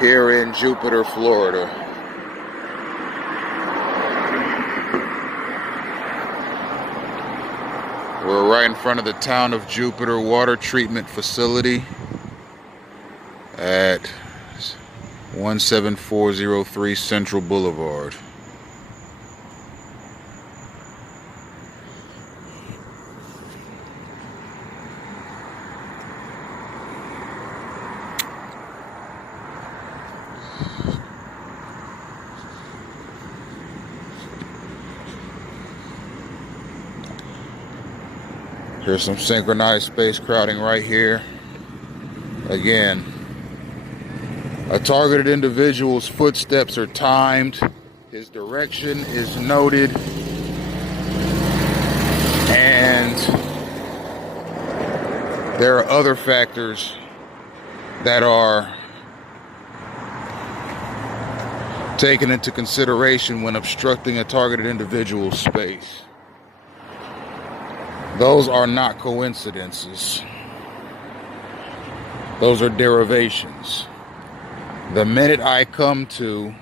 here in Jupiter, Florida. We're right in front of the town of Jupiter water treatment facility at 17403 Central Boulevard. There's some synchronized space crowding right here. Again, a targeted individual's footsteps are timed. His direction is noted. And there are other factors that are taken into consideration when obstructing a targeted individual's space. Those are not coincidences. Those are derivations. The minute I come to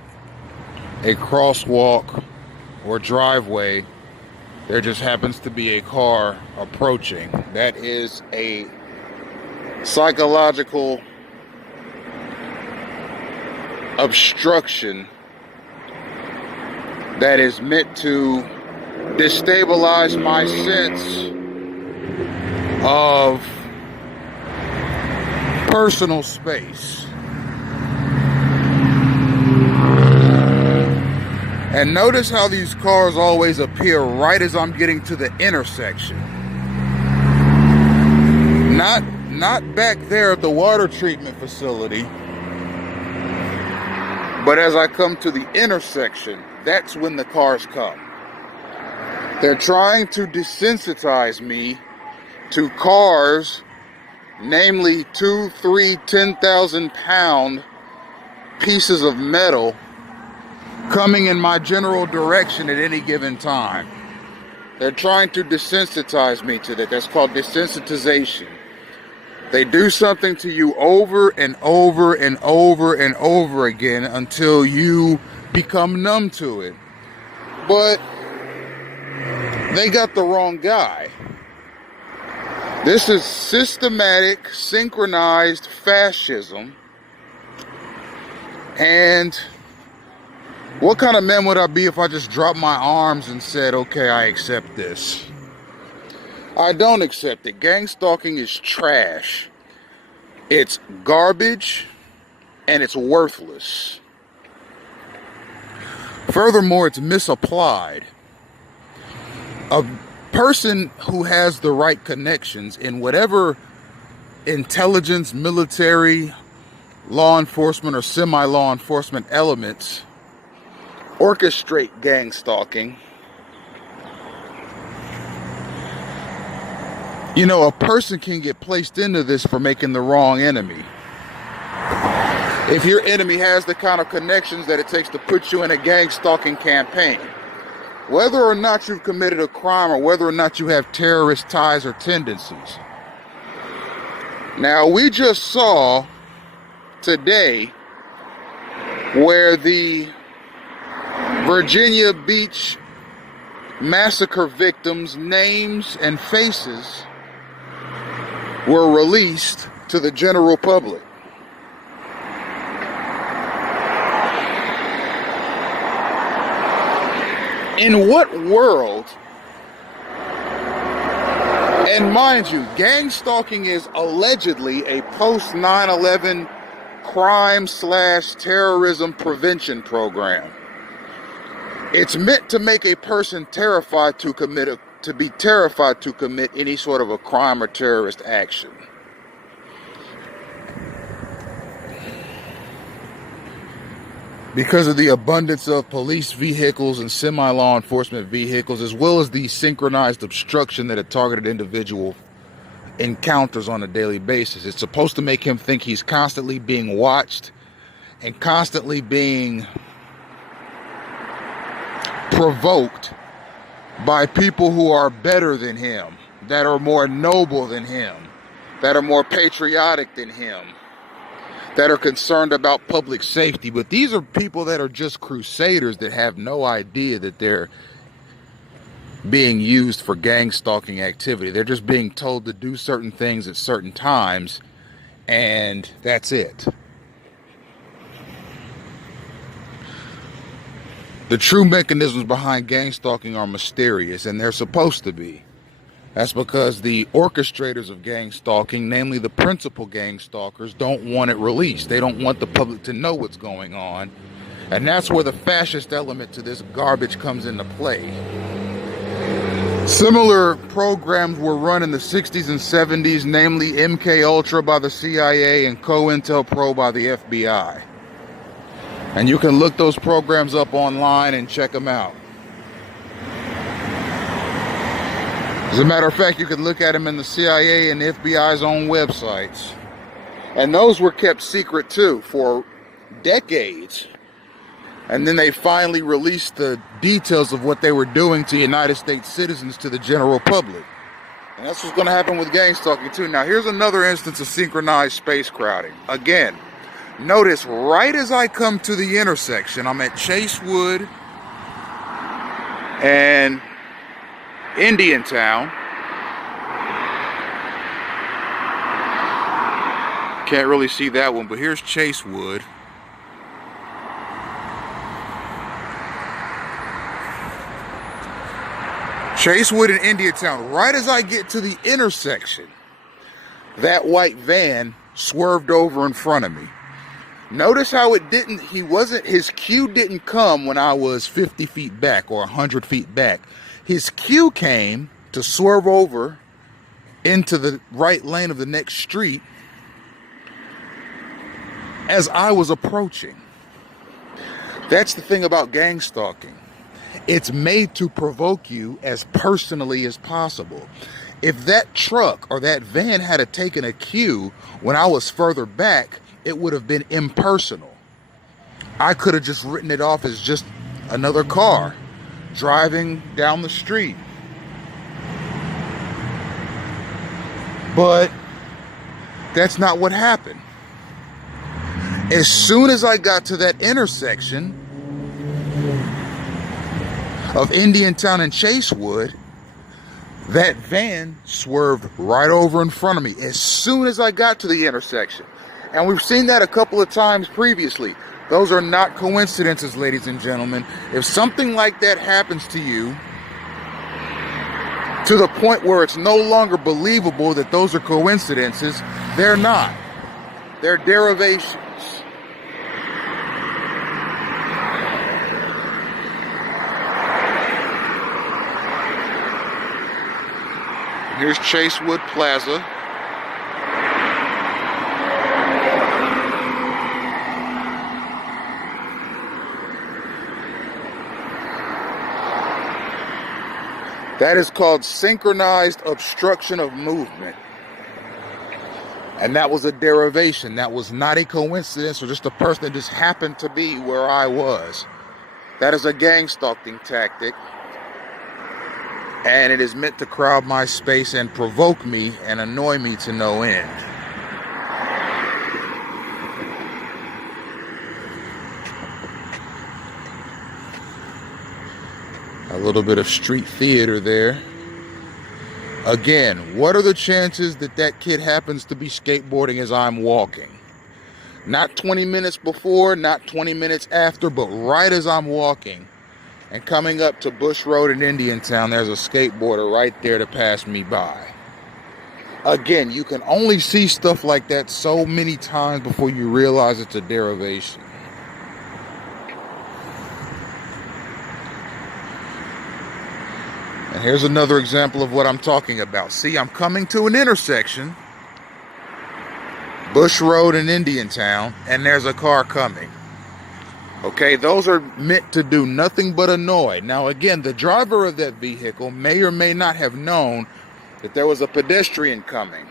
a crosswalk or driveway, there just happens to be a car approaching. That is a psychological obstruction that is meant to destabilize my sense of personal space. And notice how these cars always appear right as I'm getting to the intersection. Not back there at the water treatment facility, but as I come to the intersection, that's when the cars come. They're trying to desensitize me to cars, namely 2, 3, 10,000 pound pieces of metal coming in my general direction at any given time. They're trying to desensitize me to that. That's called desensitization. They do something to you over and over and over and over again until you become numb to it. But they got the wrong guy. This is systematic, synchronized fascism. And what kind of man would I be if I just dropped my arms and said, okay, I accept this? I don't accept it. Gang-stalking is trash. It's garbage and it's worthless. Furthermore, it's misapplied. A person who has the right connections in whatever intelligence, military, law enforcement, or semi-law enforcement elements orchestrate gang stalking. You know, a person can get placed into this for making the wrong enemy. If your enemy has the kind of connections that it takes to put you in a gang stalking campaign, whether or not you've committed a crime or whether or not you have terrorist ties or tendencies. Now, we just saw today where the Virginia Beach massacre victims' names and faces were released to the general public. In what world, and mind you, gang stalking is allegedly a post 9/11 crime/terrorism prevention program. It's meant to make a person terrified to be terrified to commit any sort of a crime or terrorist action. Because of the abundance of police vehicles and semi-law enforcement vehicles, as well as the synchronized obstruction that a targeted individual encounters on a daily basis, it's supposed to make him think he's constantly being watched and constantly being provoked by people who are better than him, that are more noble than him, that are more patriotic than him, that are concerned about public safety, but these are people that are just crusaders that have no idea that they're being used for gang stalking activity. They're just being told to do certain things at certain times, and that's it. The true mechanisms behind gang stalking are mysterious, and they're supposed to be. That's because the orchestrators of gang stalking, namely the principal gang stalkers, don't want it released. They don't want the public to know what's going on. And that's where the fascist element to this garbage comes into play. Similar programs were run in the 60s and 70s, namely MK Ultra by the CIA and COINTELPRO by the FBI. And you can look those programs up online and check them out. As a matter of fact, you could look at them in the CIA and the FBI's own websites. And those were kept secret too for decades. And then they finally released the details of what they were doing to United States citizens to the general public. And that's what's going to happen with gang stalking too. Now here's another instance of synchronized space crowding. Again, notice right as I come to the intersection, I'm at Chasewood and Indiantown. Can't really see that one, but here's Chasewood. Chasewood and Indiantown. Right as I get to the intersection, that white van swerved over in front of me. Notice how his cue didn't come when I was 50 feet back or 100 feet back. His cue came to swerve over into the right lane of the next street as I was approaching. That's the thing about gang stalking. It's made to provoke you as personally as possible. If that truck or that van had taken a cue when I was further back, it would have been impersonal. I could have just written it off as just another car driving down the street. But that's not what happened. As soon as I got to that intersection of Indiantown and Chasewood, that van swerved right over in front of me as soon as I got to the intersection. And we've seen that a couple of times previously. Those are not coincidences, ladies and gentlemen. If something like that happens to you, to the point where it's no longer believable that those are coincidences, they're not. They're derivations. Here's Chasewood Plaza. That is called synchronized obstruction of movement. And that was a derivation. That was not a coincidence or just a person that just happened to be where I was. That is a gang stalking tactic. And it is meant to crowd my space and provoke me and annoy me to no end. A little bit of street theater there. Again, what are the chances that that kid happens to be skateboarding as I'm walking? Not 20 minutes before, not 20 minutes after, but right as I'm walking and coming up to Bush Road in Indiantown, there's a skateboarder right there to pass me by. Again, you can only see stuff like that so many times before you realize it's a derivation. And here's another example of what I'm talking about. See, I'm coming to an intersection, Bush Road in Indiantown, and there's a car coming. Okay, those are meant to do nothing but annoy. Now again, the driver of that vehicle may or may not have known that there was a pedestrian coming.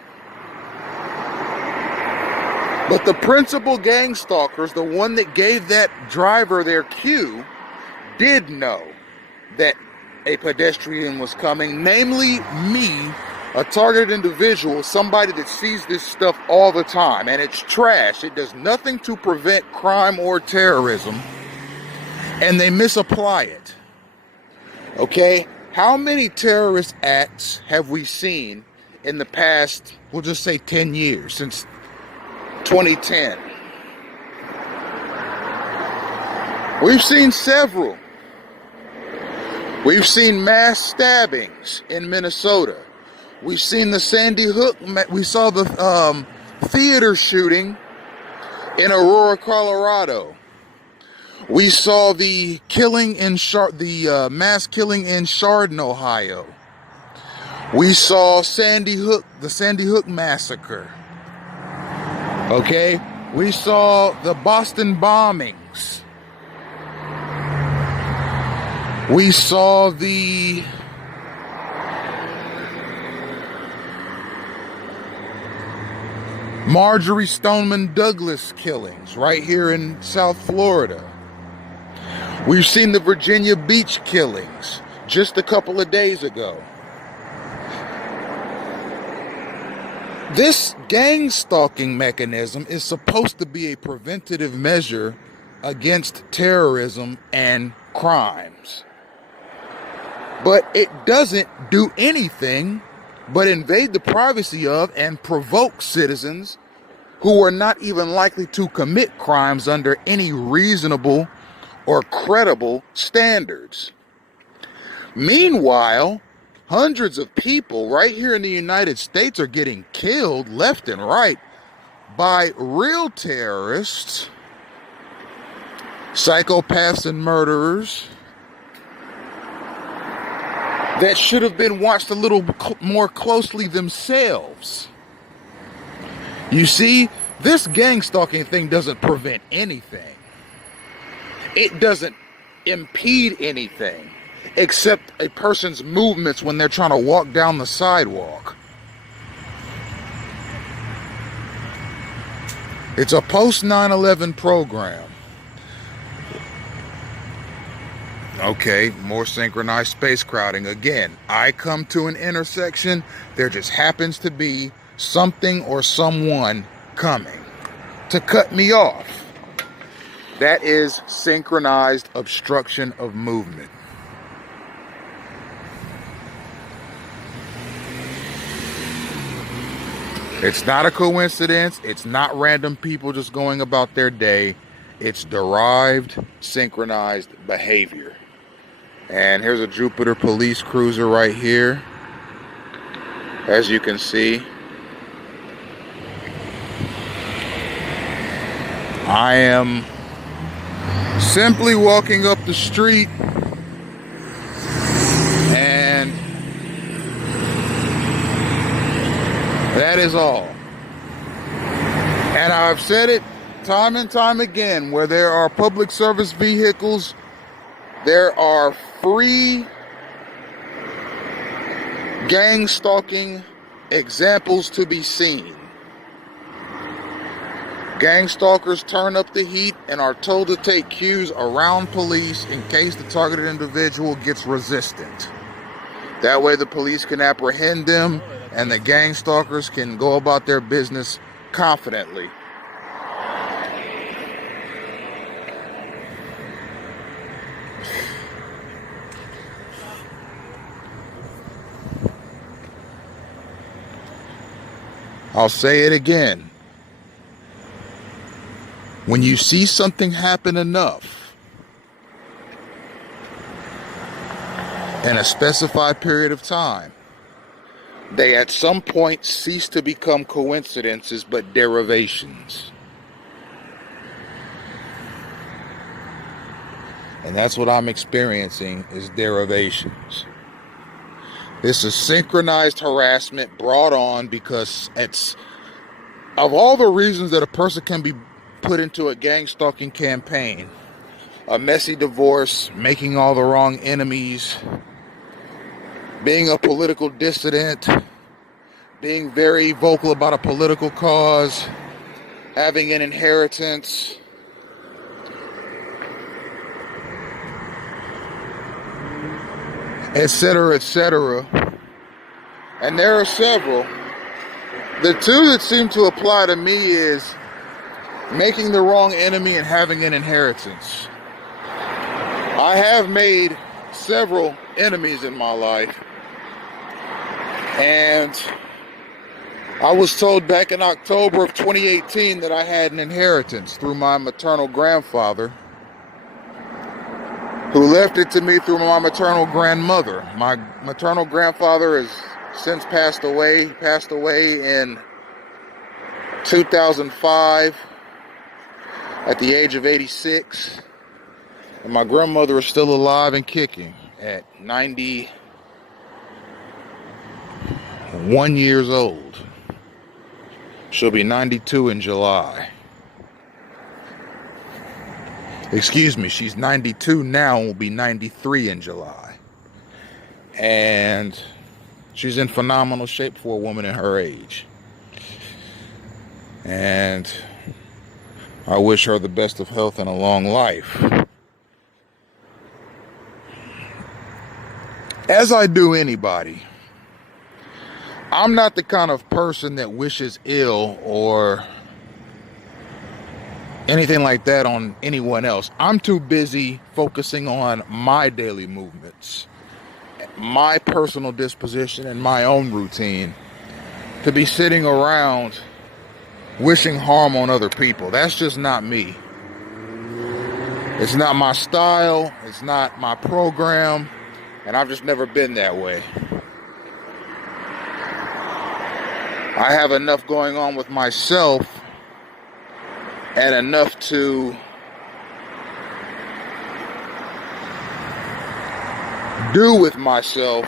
But the principal gang stalkers, the one that gave that driver their cue, did know that a pedestrian was coming, namely me, A targeted individual is somebody that sees this stuff all the time, and it's trash. It does nothing to prevent crime or terrorism, and they misapply it. Okay? How many terrorist acts have we seen in the past, we'll just say 10 years, since 2010? We've seen several. We've seen mass stabbings in Minnesota. We've seen the Sandy Hook, we saw the theater shooting in Aurora, Colorado. We saw the killing in mass killing in Chardon, Ohio. We saw the Sandy Hook massacre. Okay? We saw the Boston bombings. We saw the Marjorie Stoneman Douglas killings right here in South Florida. We've seen the Virginia Beach killings just a couple of days ago. This gang-stalking mechanism is supposed to be a preventative measure against terrorism and crimes. But it doesn't do anything but invade the privacy of and provoke citizens who are not even likely to commit crimes under any reasonable or credible standards. Meanwhile, hundreds of people right here in the United States are getting killed left and right by real terrorists, psychopaths and murderers that should have been watched a little more closely themselves. You see, this gang stalking thing doesn't prevent anything. It doesn't impede anything except a person's movements when they're trying to walk down the sidewalk. It's a post 9/11 program. Okay, more synchronized space crowding. Again, I come to an intersection, there just happens to be something or someone coming to cut me off. That is synchronized obstruction of movement. It's not a coincidence. It's not random people just going about their day. It's derived, synchronized behavior. And here's a Jupiter police cruiser right here. As you can see, I am simply walking up the street, and that is all. And I've said it time and time again, where there are public service vehicles, there are free gang stalking examples to be seen. Gang stalkers turn up the heat and are told to take cues around police in case the targeted individual gets resistant. That way the police can apprehend them and the gang stalkers can go about their business confidently. I'll say it again. When you see something happen enough in a specified period of time, they at some point cease to become coincidences but derivations. And that's what I'm experiencing, is derivations. This is synchronized harassment brought on because it's, of all the reasons that a person can be put into a gang stalking campaign, a messy divorce, making all the wrong enemies, being a political dissident, being very vocal about a political cause, having an inheritance, etc., etc. And there are several. The two that seem to apply to me is making the wrong enemy and having an inheritance. I have made several enemies in my life. And I was told back in October of 2018 that I had an inheritance through my maternal grandfather, who left it to me through my maternal grandmother. My maternal grandfather has since passed away. He passed away in 2005 at the age of 86. And my grandmother is still alive and kicking at 91 years old. She'll be 92 in July. Excuse me, she's 92 now and will be 93 in July. And she's in phenomenal shape for a woman in her age. And I wish her the best of health and a long life. As I do anybody, I'm not the kind of person that wishes ill or anything like that on anyone else. I'm too busy focusing on my daily movements, my personal disposition, and my own routine to be sitting around wishing harm on other people. That's just not me. It's not my style. It's not my program. And I've just never been that way. I have enough going on with myself and enough to do with myself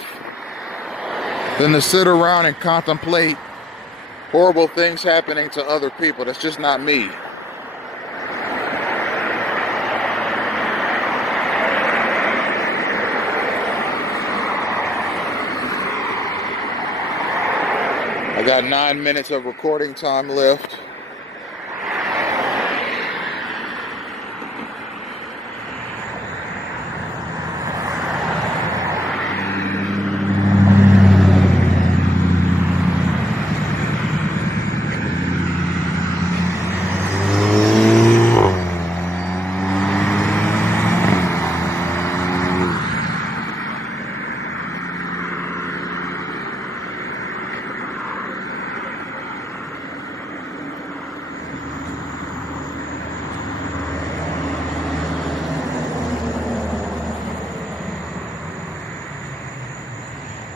than to sit around and contemplate horrible things happening to other people. That's just not me. I got 9 minutes of recording time left.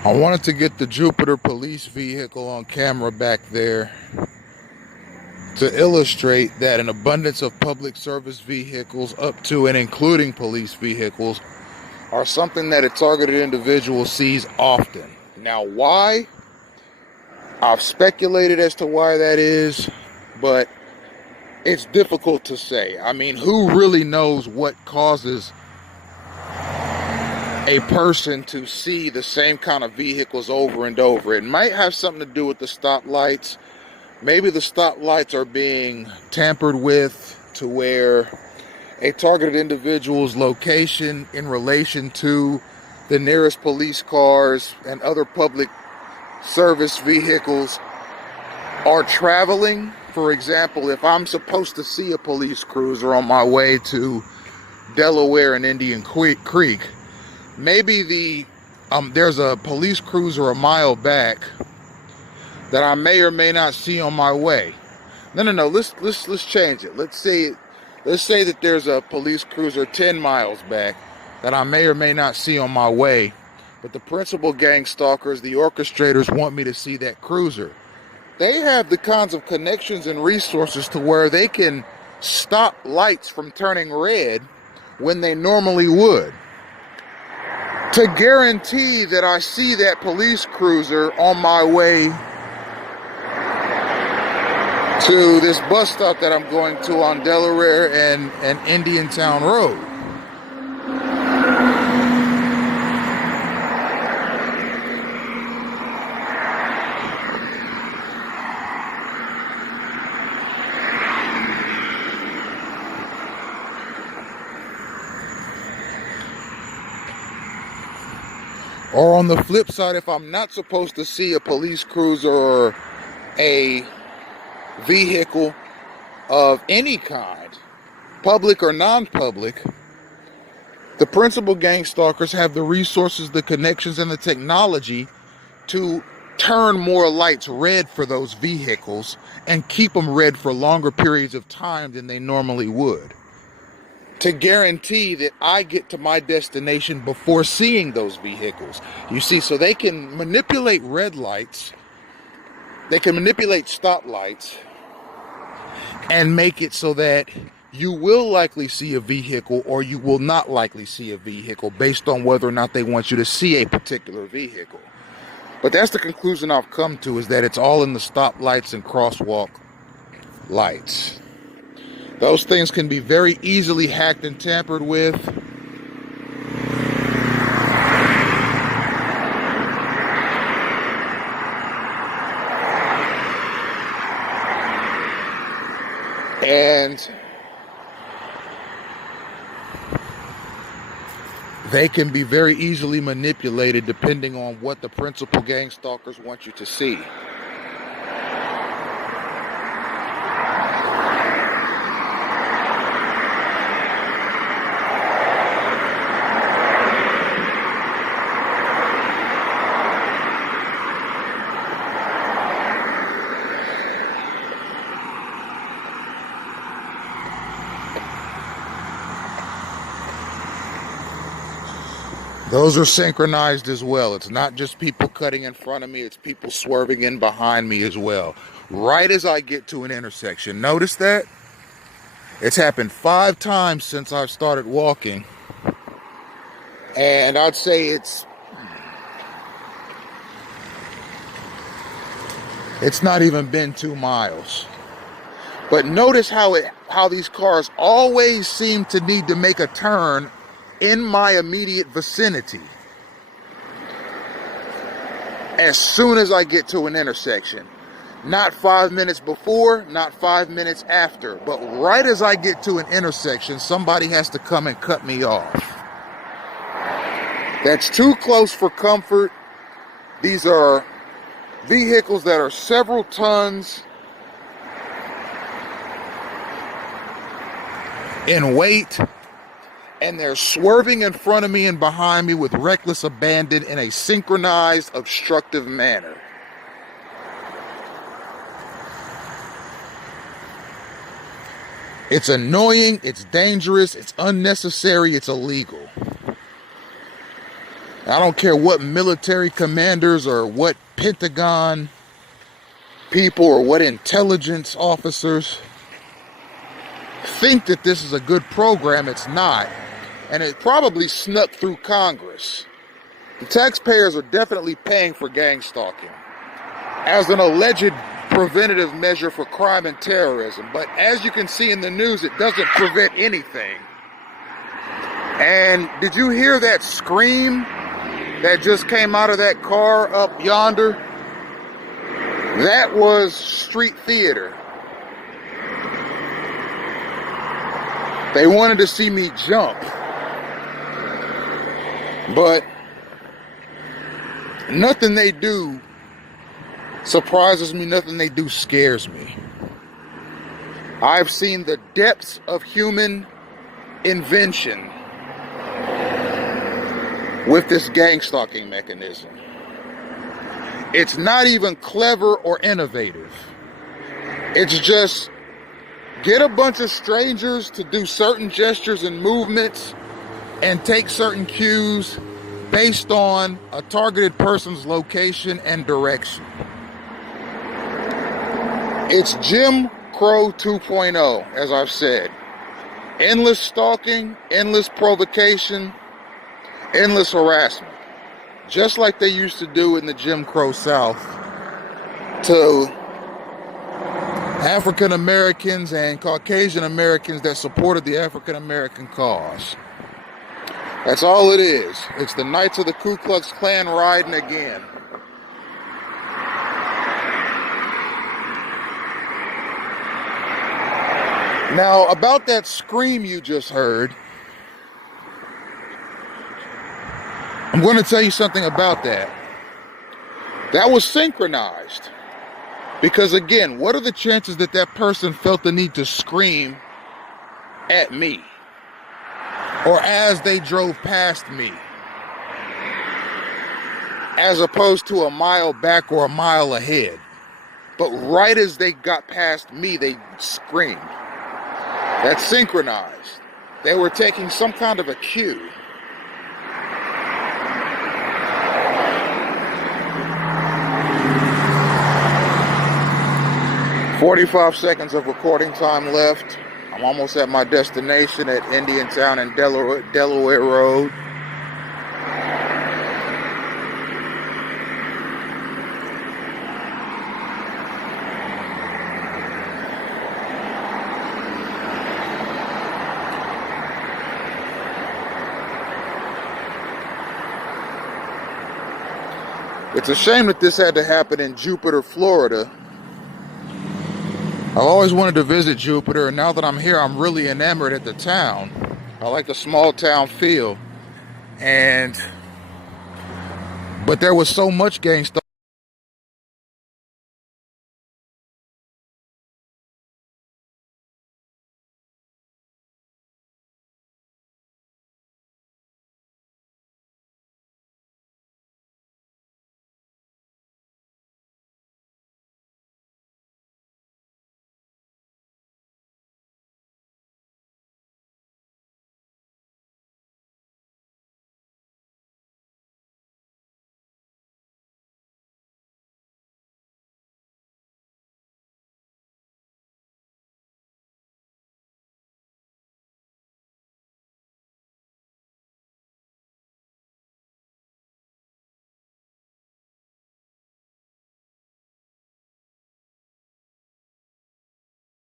I wanted to get the Jupiter police vehicle on camera back there to illustrate that an abundance of public service vehicles up to and including police vehicles are something that a targeted individual sees often. Now, why? I've speculated as to why that is, but it's difficult to say. I mean, who really knows what causes a person to see the same kind of vehicles over and over? It might have something to do with the stoplights. Maybe the stoplights are being tampered with to where a targeted individual's location in relation to the nearest police cars and other public service vehicles are traveling. For example, if I'm supposed to see a police cruiser on my way to Delaware and Indian Creek, maybe there's a police cruiser a mile back that I may or may not see on my way. No. Let's change it. Let's say that there's a police cruiser 10 miles back that I may or may not see on my way, but the principal gang stalkers, the orchestrators, want me to see that cruiser. They have the kinds of connections and resources to where they can stop lights from turning red when they normally would, to guarantee that I see that police cruiser on my way to this bus stop that I'm going to on Delaware and Indiantown Road. Or on the flip side, if I'm not supposed to see a police cruiser or a vehicle of any kind, public or non-public, the principal gang stalkers have the resources, the connections, and the technology to turn more lights red for those vehicles and keep them red for longer periods of time than they normally would, to guarantee that I get to my destination before seeing those vehicles. You see, so they can manipulate red lights, they can manipulate stoplights, and make it so that you will likely see a vehicle or you will not likely see a vehicle based on whether or not they want you to see a particular vehicle. But that's the conclusion I've come to, is that it's all in the stoplights and crosswalk lights. Those things can be very easily hacked and tampered with. And they can be very easily manipulated depending on what the principal gang stalkers want you to see. Those are synchronized as well. It's not just people cutting in front of me, it's people swerving in behind me as well. Right as I get to an intersection. Notice that? It's happened 5 times since I've started walking. And I'd say it's not even been 2 miles. But notice how these cars always seem to need to make a turn in my immediate vicinity as soon as I get to an intersection. Not 5 minutes before, not 5 minutes after, but right as I get to an intersection, somebody has to come and cut me off. That's too close for comfort. These are vehicles that are several tons in weight, and they're swerving in front of me and behind me with reckless abandon in a synchronized, obstructive manner. It's annoying, it's dangerous, it's unnecessary, it's illegal. I don't care what military commanders or what Pentagon people or what intelligence officers think that this is a good program. It's not. And it probably snuck through Congress. The taxpayers are definitely paying for gang stalking as an alleged preventative measure for crime and terrorism. But as you can see in the news, it doesn't prevent anything. And did you hear that scream that just came out of that car up yonder? That was street theater. They wanted to see me jump. But nothing they do surprises me, nothing they do scares me. I've seen the depths of human invention with this gang stalking mechanism. It's not even clever or innovative. It's just get a bunch of strangers to do certain gestures and movements and take certain cues based on a targeted person's location and direction. It's Jim Crow 2.0, as I've said. Endless stalking, endless provocation, endless harassment. Just like they used to do in the Jim Crow South to African Americans and Caucasian Americans that supported the African American cause. That's all it is. It's the Knights of the Ku Klux Klan riding again. Now, about that scream you just heard, I'm I'm going to tell you something about that. That was synchronized. Because again, what are the chances that that person felt the need to scream at me? Or as they drove past me? As opposed to a mile back or a mile ahead. But right as they got past me, they screamed. That's synchronized. They were taking some kind of a cue. "45 seconds of recording time left. I'm almost at my destination at Indiantown and Delaware Road. It's a shame that this had to happen in Jupiter, Florida. I've always wanted to visit Jupiter, and now that I'm here, I'm really enamored at the town. I like the small town feel. But there was so much gang-stalking